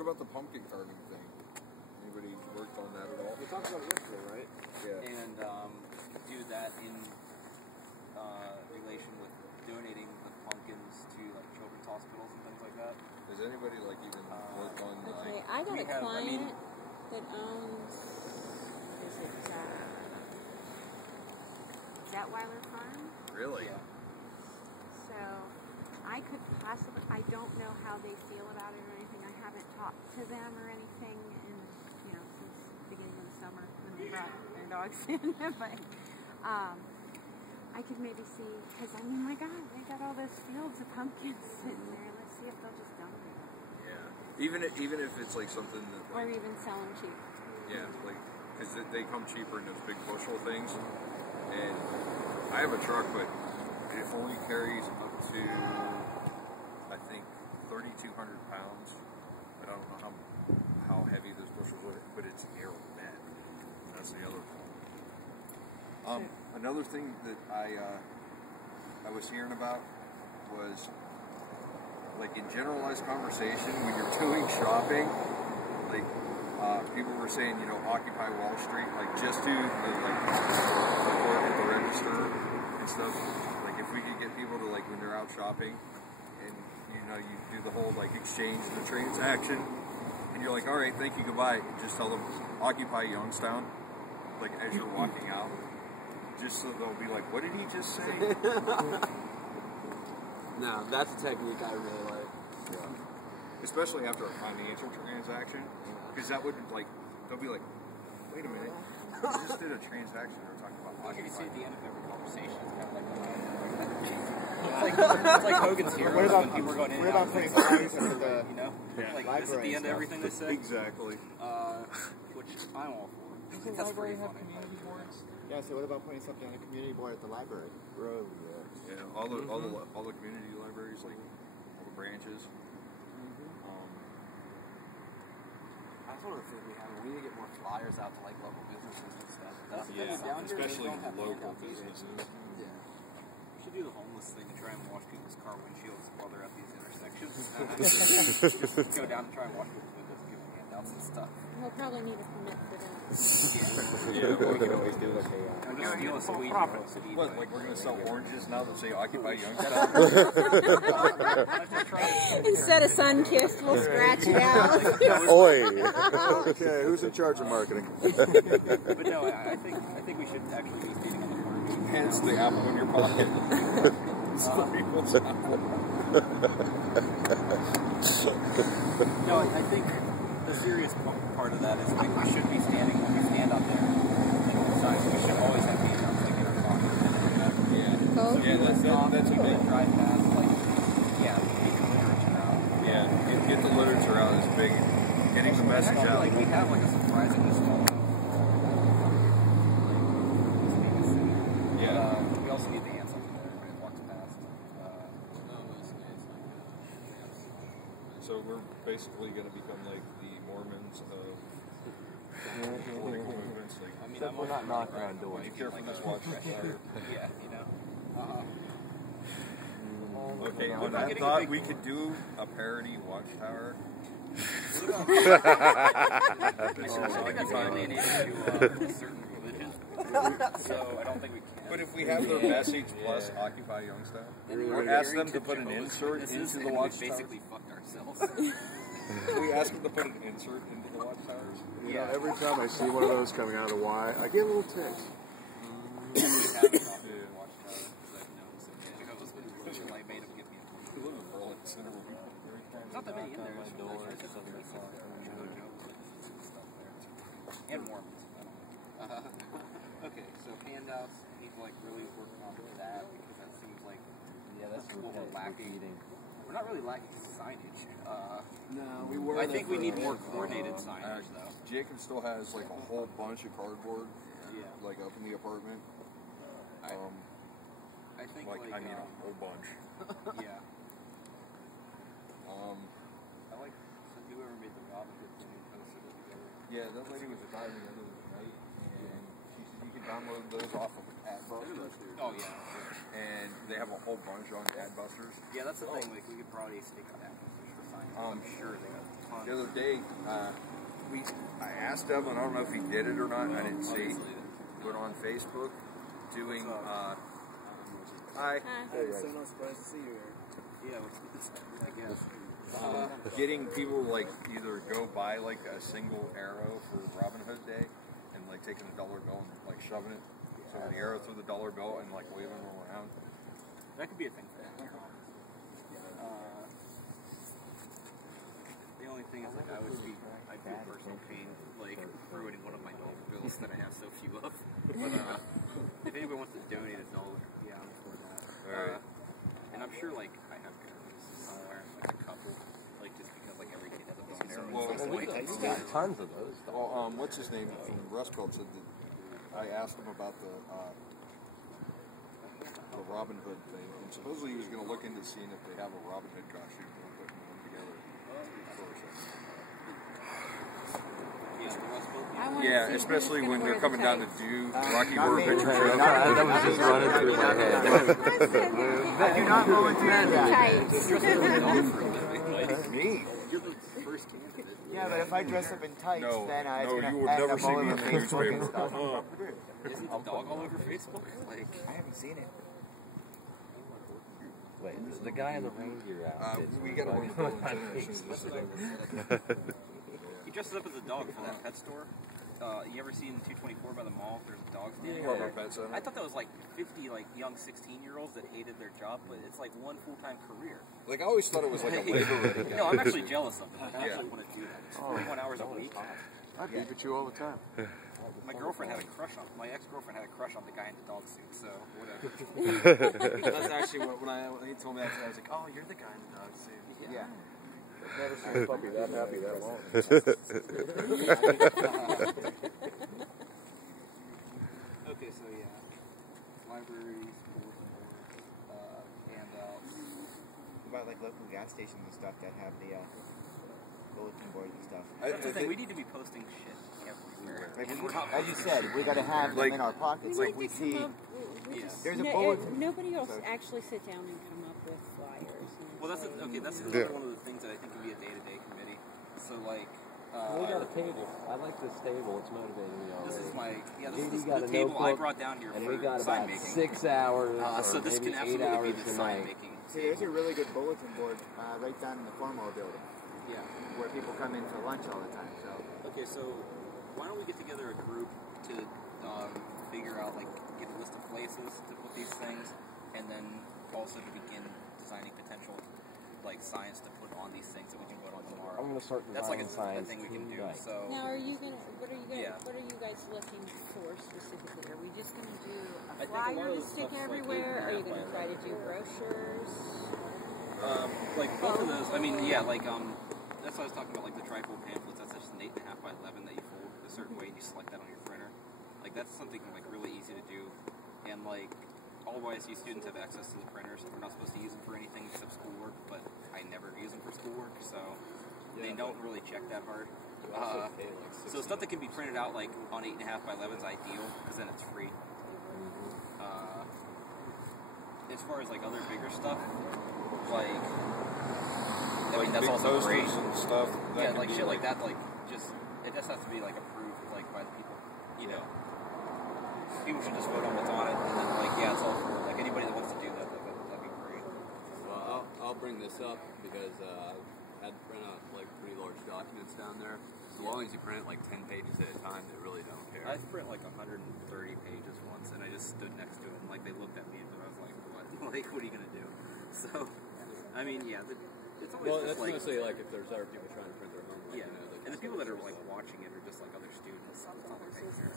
What about the pumpkin carving thing? Anybody worked on that at all? We talked about it yesterday, right? Yeah. And do that in relation with donating the pumpkins to like children's hospitals and things like that. Does anybody like even work on Okay, I got a client that owns. Is that Weiler Farm? Really? Yeah. So I could possibly. I don't know how they feel about it or anything. I haven't talked to them or anything, since the beginning of the summer when they brought their dogs in. But I could maybe see, because I mean, my God, they got all those fields of pumpkins sitting there. Let's see if they'll just donate them. Yeah. Even if it's like something that. Or even sell them cheap. Yeah, like because they come cheaper in those big bushel things, and I have a truck, but it only carries up to I think 3,200 pounds. I don't know how heavy those bushels are, but it's air net. That's the other problem. Another thing that I was hearing about was like in generalized conversation when you're doing shopping, like people were saying, Occupy Wall Street, like just do the work at the register and stuff. Like if we could get people to like when they're out shopping and you do the whole like exchange the transaction and you're like, all right, thank you, goodbye. Just tell them Occupy Youngstown, like as you're walking out. Just so they'll be like, what did he just say? No, that's a technique I really like. Yeah. Especially after a financial transaction, because that would they'll be like, wait a minute, we just did a transaction. We're talking about. You can see at the end of every conversation, it's kind of like it's like Hogan's here. What about people going in? What about putting signs for the like this at the end of everything they say. Exactly. Which I'm all for. That's pretty funny. Yeah, so what about putting something on the community board at the library? Bro, Yeah, all the community libraries, like all the branches. That's one of the things we have. We need to get more flyers out to like local businesses and stuff. Especially local businesses. Yeah. We should do the homeless thing and try and wash people's car windshields while they're at these intersections. Just go down and try and wash people's windows and give them handouts and stuff. We'll probably need a permit for that. Yeah, we can always do like like we're gonna sell oranges now that say Occupy Youngstown. Instead of sun-kissed, we'll scratch it out. Oi! Okay, who's in charge of marketing? But no, I think we should actually be standing on the corner. Hence the apple in your pocket. No, I think the serious part of that is like we should be standing when we stand out there and signs. We should always have handouts like in our pocket. Yeah, that's a big drive past. Like, get the literature out. Yeah, get the literature out is big. Getting the message out. Like we have like a surprisingly small. Yeah. We also need the ants up there when it walks past. So we're basically going to become like the Mormons of political movements. Like, I mean, we're not knocking on doors. Be careful this watchtower. Yeah, Okay, on that thought, we could do a parody watchtower. I think that's alienated to a certain religion. So I don't think we can. But if we have their message plus Occupy Youngstown, or ask them to put an insert into the watchtower. Basically fucked ourselves. We ask them to put an insert into the watchtowers. You know, every time I see one of those coming out of the Y, I get a little tick. Not that many in there. And Mormons. Okay, so handouts, need to like really work on that because that seems like that's what we're lacking. We're not really lacking signage. No, we were. I think we need more coordinated signage though. Jacob still has like a whole bunch of cardboard, like up in the apartment. I think I mean a whole bunch. Yeah. I like whoever made the Robin Hood thing and posted it together. Yeah, that lady was driving the other night, and she said you can download those off of Adbusters. Oh yeah. And they have a whole bunch on Adbusters. Yeah, that's the thing. Like we could probably stick up Adbusters for signs. Um, I'm sure they got tons. The other day, I asked him, and I don't know if he did it or not. I didn't see. But on Facebook, doing hi. So not surprised to see you here. Yeah, I guess. Getting people like either go buy like a single arrow for Robin Hood Day, and like taking a dollar bill and like shoving it, so the arrow through the dollar bill and like waving them around. That could be a thing for that. The only thing is, like, I'd feel personal pain, like, ruining one of my dollar bills that I have so few of. But, if anybody wants to donate $1, yeah, I'm for that. Alright. And I'm sure, like, I have arrows somewhere, like a couple, like, just because, like, every kid has a bow and arrow. Well, Like, We got tons of those. Well, what's his name from Rust Belt said that I asked him about the Robin Hood thing, and supposedly he was going to look into seeing if they have a Robin Hood costume and putting one together. Yeah, especially when they're coming down to do Rocky Horror Picture Show. That was just running through my head. I do not volunteer that. Me? You're the first candidate. Yeah, but if I dress up in tights, No, then it's no, going you to would end never up see all me over in the Facebook and newspaper. stuff. Isn't the dog all over Facebook? Like, I haven't seen it. Wait, the guy in the reindeer outfit. We got one for he dresses up as a dog for that pet store. You ever seen 224 by the mall? There's a dog standing Harbor there. Pet Center. I thought that was like 50 like young 16-year-olds that hated their job, but it's like one full-time career. Like I always thought it was like a labor. No, I'm actually jealous of it. I Yeah. actually want to do that. It's 41 hours a week. I beat at you all the time. My girlfriend had a crush on. My ex-girlfriend had a crush on the guy in the dog suit. So whatever. That's actually when he told me that. I was like, oh, you're the guy in the dog suit. Yeah. Never seen a puppy that happy that long. Okay, so yeah, libraries, bulletin board, handouts. What about like local gas stations and stuff that have the bulletin boards and stuff? That's the thing. We need to be posting shit everywhere. Like, And we're not as you said, we got to have them Like- in our pockets. Like we see, there's a No, bulletin. nobody else actually sit down and come up with flyers. And Well, that's say, that's another one of the things that I think can be a day-to-day committee. So like, We got a table. I like this table. It's motivating me already. this is my this JD is got the a table I notebook, brought down here and for we got sign about making. 6 hours, So or this maybe can 8 absolutely hours be the sign tonight. making. See, there's a really good bulletin board right down in the Formo building Yeah. where people come in for lunch all the time. So Okay, so why don't we get together a group to figure out, like, get a list of places to put these things, and then also to begin designing potential, like, signs to put on these things that we can put on tomorrow. I'm gonna start That's like designing a signs thing we can do. tonight. So Now, are you gonna? What are you guys? Yeah. What are you guys looking for specifically? Are we just gonna do I a think a lot flyer of to the stick stuff's, like, everywhere? Are you 8.5 gonna by try to do brochures? like both of those. I mean, yeah, like that's what I was talking about. Like the trifold pamphlets. That's just an 8.5 by 11 that you fold a certain way and you select that on your printer. Like that's something like really easy to do, and like all YSU students have access to the printers. We're not supposed to use them for anything except schoolwork, but I never use them for schoolwork, so they don't really check that hard. So stuff that can be printed out like on 8.5 by 11 is ideal because then it's free. As far as like other bigger stuff, like I mean that's big also great. posters and stuff. That Yeah, can like be, shit like that. Like it just has to be like approved like by the people. You know, people should just vote on what's on it, and then like yeah, it's all for like anybody that wants to do that. That'd be great. Well, I'll bring this up because I had to print out like pretty large documents down there. So long as you print like 10 pages at a time, they really don't care. I print like 130 pages once, and I just stood next to it, and like they looked at me, and I was like, "What? Like, what are you gonna do?" So, I mean, yeah, it's always Well, just that's like gonna say like if there's other people trying to print their homework, yeah, you know, and the people that are like watching it are just like other students. It's not like they care.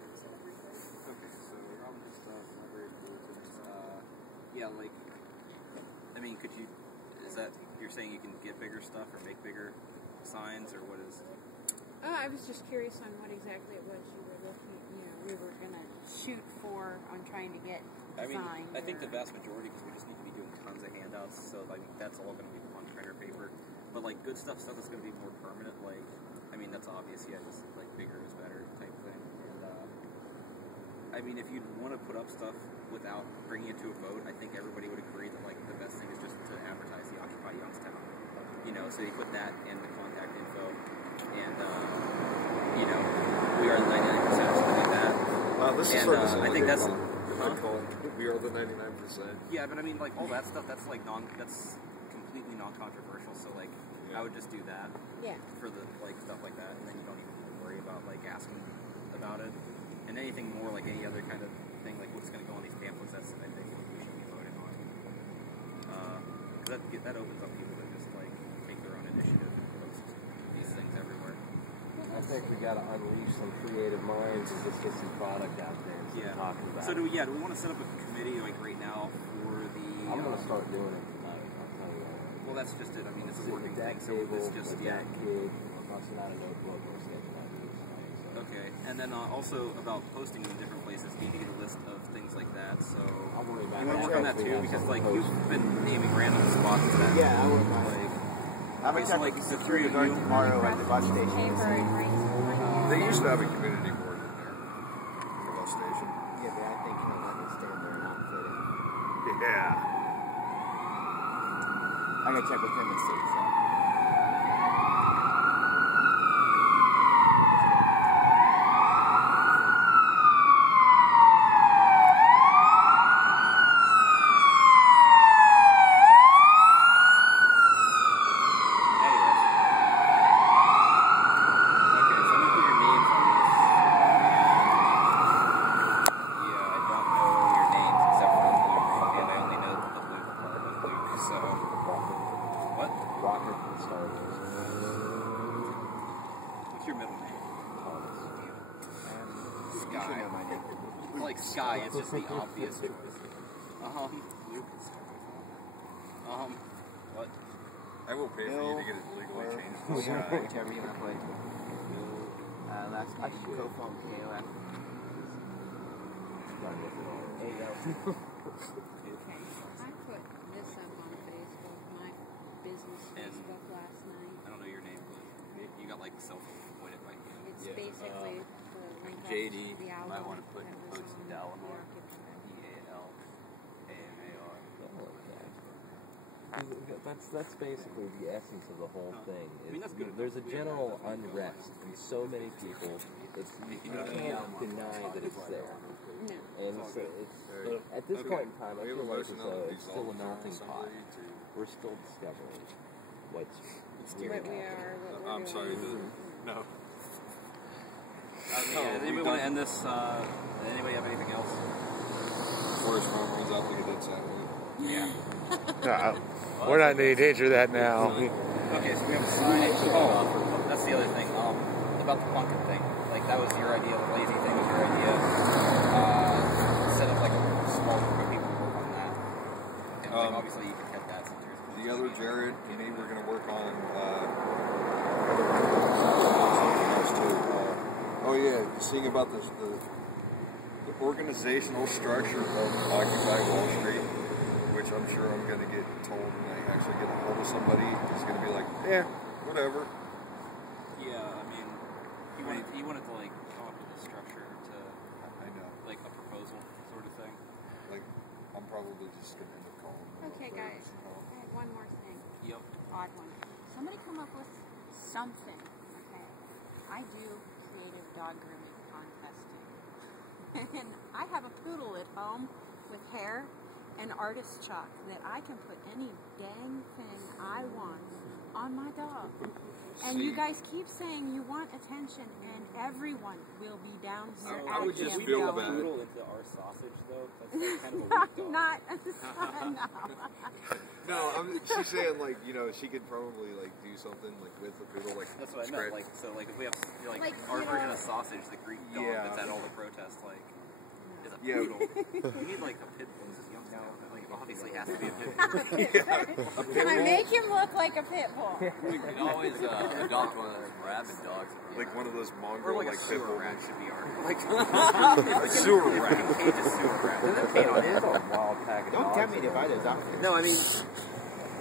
Okay, so Robin Hood stuff, library bulletins. Yeah, like, I mean, could you? Is that you're saying you can get bigger stuff or make bigger signs, or what is? I was just curious on what exactly it was you were looking. You know, we were gonna shoot for on trying to get I mean, design. I think the vast majority, because we just need to be doing tons of handouts, so like that's all going to be on printer paper. But like good stuff that's going to be more permanent. Like, I mean, that's obvious. Yeah, just like bigger is better type thing. And I mean, if you want to put up stuff without bringing it to a vote, I think everybody would agree that like the best thing is just to advertise the Occupy Youngstown. You know, so you put that in the contact info, and you know, we are the 99% or something like that. This is And I think that's. We are the 99%. Yeah, but I mean, like all that stuff, that's like that's completely non-controversial. So like, I would just do that. Yeah. For the like stuff like that, and then you don't even need to worry about like asking about it. And anything more like any other kind of thing, like what's going to go on these pamphlets, that's I think what we should be voting on. Because that opens up people to just like take their own initiative and post these things everywhere. I think we got to unleash some creative minds and just get some product out there and start talking about So it. do we want to set up a committee like right now for the? I'm going to start doing it tonight. I'll tell you that. Well, that's just it. I mean, it's a Sit working at thing, that so table, it's just with that kid, I'm busting out a notebook, we're sketching out these tonight. So. Okay, and then also about posting in different places, we need to get a list of things like that. So I'll worry about you want to work on that too, because like Post. you've been naming random spots that. Yeah, I would like. I'm gonna check like the three of guard you. tomorrow at the bus station. Paper and write some They used to have a community board in there, in the bus station. Yeah, but I think he'll let me stand there and not fit in. Yeah. I'm gonna check with him and see. So. Sky, it's just the obvious choice. What? I will pay for you to get it legally changed to Sky. Whichever you want to put. Last name, co-phone KOF. I put this up on Facebook, my business Facebook last night. I don't know your name, but you got like self-appointed by him. It's basically the link up JD, to the you album might want to put that was Boots on Dallimore. the DALAMAR. That's basically the essence of the whole thing. I mean, that's good. There's a general unrest in so many people. You can't deny that it's there. No. And it's at this point in time, I feel like it's still a melting pot. We're still discovering what's What we are, what we're I'm sorry, doing. no. Does anybody want to end this? Anybody have anything else? Forest Farm runs out like it did Saturday. Yeah. We're not in any danger of that now. Okay, so we have a sign. Oh, that's the other thing. About the pumpkin thing. Like, that was your idea. The lazy thing was your idea. Set up like a small group of people to work on that. And like, obviously you can get that since yours. The other Jared and me were going to work on seeing about the organizational structure of Occupy Wall Street, which I'm sure I'm going to get told when I actually get a hold of somebody. It's going to be like, yeah, whatever. Yeah, I mean, he wanted to like come up with a structure to, I know. like a proposal sort of thing. Like, I'm probably just going to end up calling them. Okay, guys. I have one more thing. Yep. Odd one. Somebody come up with something. Okay. I do creative dog grooming contesting. And I have a poodle at home with hair and artist chalk that I can put any dang thing I want on my dog. And you guys keep saying you want attention, and everyone will be down here I at would just him feel going, bad. Poodle into our sausage though. That's like kind of a weak dog. Not, no. No, she's saying like, you know, she could probably like do something like with the poodle, like That's what I meant. Like, so like if we have Like, our you version know- of sausage, the Greek dog Yeah. that's at all the protests, like is a Yeah. poodle. You need like a pit bull. This is Youngstown. Like obviously has to be a pit bull. Can I make him look like a pit bull? You can always adopt one of those rabid dogs. like one of those Or mongrel like a like pit sewer bull. rat should be our Like sewer rat. cage of sewer rat. With a paint on it. wild pack of Don't dogs tempt me to in buy there. those doctors. No, I mean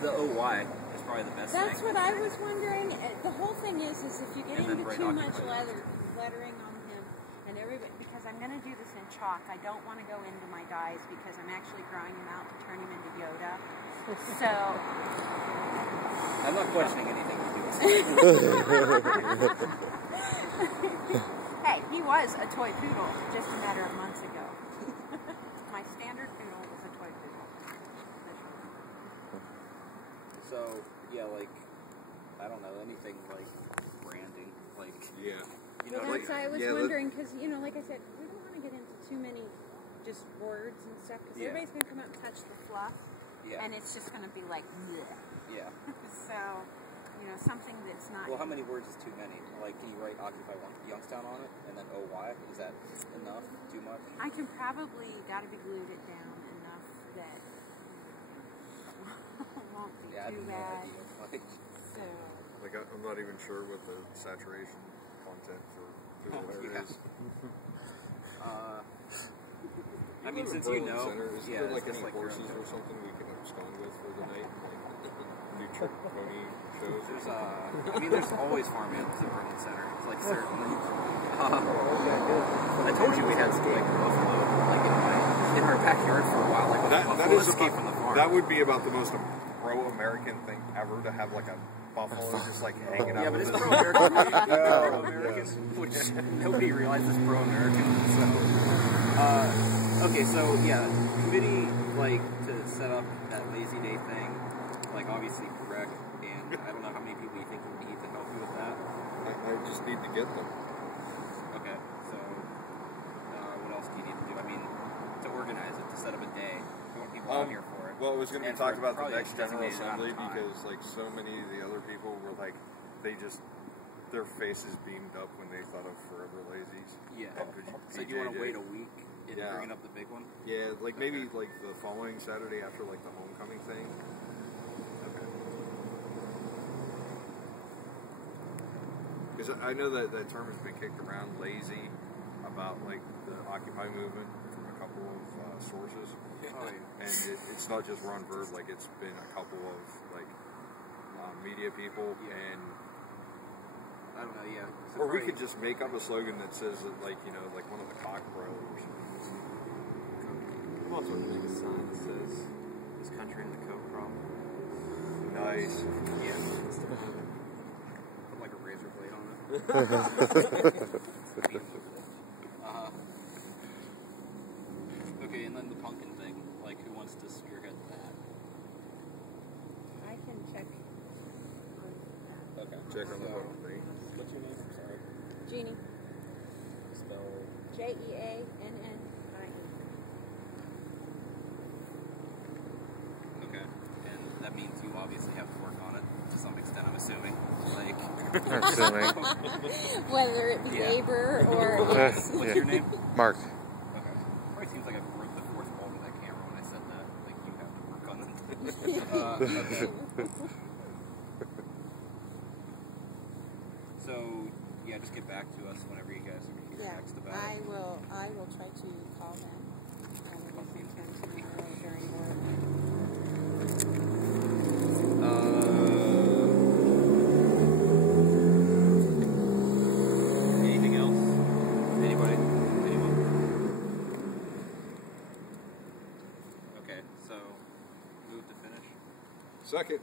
the OY is probably the best That's thing. what I was wondering. The whole thing is if you get And then into write too much occupied. lettering on him, And everybody, because I'm going to do this in chalk, I don't want to go into my dyes because I'm actually growing him out to turn him into Yoda. So... I'm not questioning anything you do. Hey, he was a toy poodle just a matter of months ago. My standard poodle was a toy poodle. So, yeah, like, I don't know, anything like branding, like... Yeah. You know, Well, like, that's why I was yeah, wondering, because, you know, like I said, we don't want to get into too many just words and stuff, because Yeah. everybody's going to come out and touch the fluff, yeah, and it's just going to be like, bleh. yeah. So, you know, something that's not... Well, how many words is too many? Like, can you write Occupy Youngstown on it, and then OY? Is that enough? Too much? I can probably gotta be glued it down enough that won't be Yeah, I too have no bad. idea. Like, So, Like I'm not even sure what the saturation content for Google Hair Yeah. is. I mean, Go to since you Berlin know, Center, is yeah, there like it's any like your own horses or something we can abscond with for the night? Like new trick pony shows? There's I mean, there's always farm animals at Berlin Center. It's like certainly. I told you we had like buffalo like in our backyard for a while. Like that buffalo is escaped from the farm. that would be about the most pro-American thing ever to have like a buffalo just like hanging out. Yeah, but with it's us. pro-American, pro-American, which nobody realizes pro-American. So, okay, so yeah, committee like to set up that lazy day thing, like obviously Greg, and I don't know how many people you think you need to help you with that. I just need to get them. Okay, so what else do you need to do? I mean, to organize it, to set up a day, we want people out here for it. Well, it was going to be And talked for about the probably a next General designated amount of Assembly time. because like so many of the other people were like, they just, their faces beamed up when they thought of Forever Lazies. Yeah. And So do you want to PJJ. wait a week and Yeah. bring up the big one? Yeah, like maybe like the following Saturday after like the homecoming thing. Okay. Because I know that that term has been kicked around, lazy, about like the Occupy movement from a couple of sources. Oh, yeah. And it's not just Ron Verb, like it's been a couple of like media people Yeah. and I don't know, yeah. So or we probably- could just make up a slogan that says that, like, you know, like one of the cock brothers. I'm also going to make a sign that says, "This country has a coke problem." Nice. Yeah. Put like a razor blade on it. Okay, and then the pumpkin thing. Like, who wants to spearhead that? I can check on that. Okay. Check on the So, phone thing. what's your name? I'm sorry. Jeannie, Spell. Jeannie. Okay. And that means you obviously have to work on it to some extent, I'm assuming. Like. Assuming. Whether it be Yeah. labor or What's Yeah. your name? Mark. Okay. Probably seems like I broke the fourth wall with that camera when I said that. Like, you have to work on it. Okay. So, yeah, just get back to us whenever you guys are here yeah, next about I it. will try to call them. I will do sometime tomorrow during work. Anything else? Anybody? Anyone? Okay, so move to finish. Second.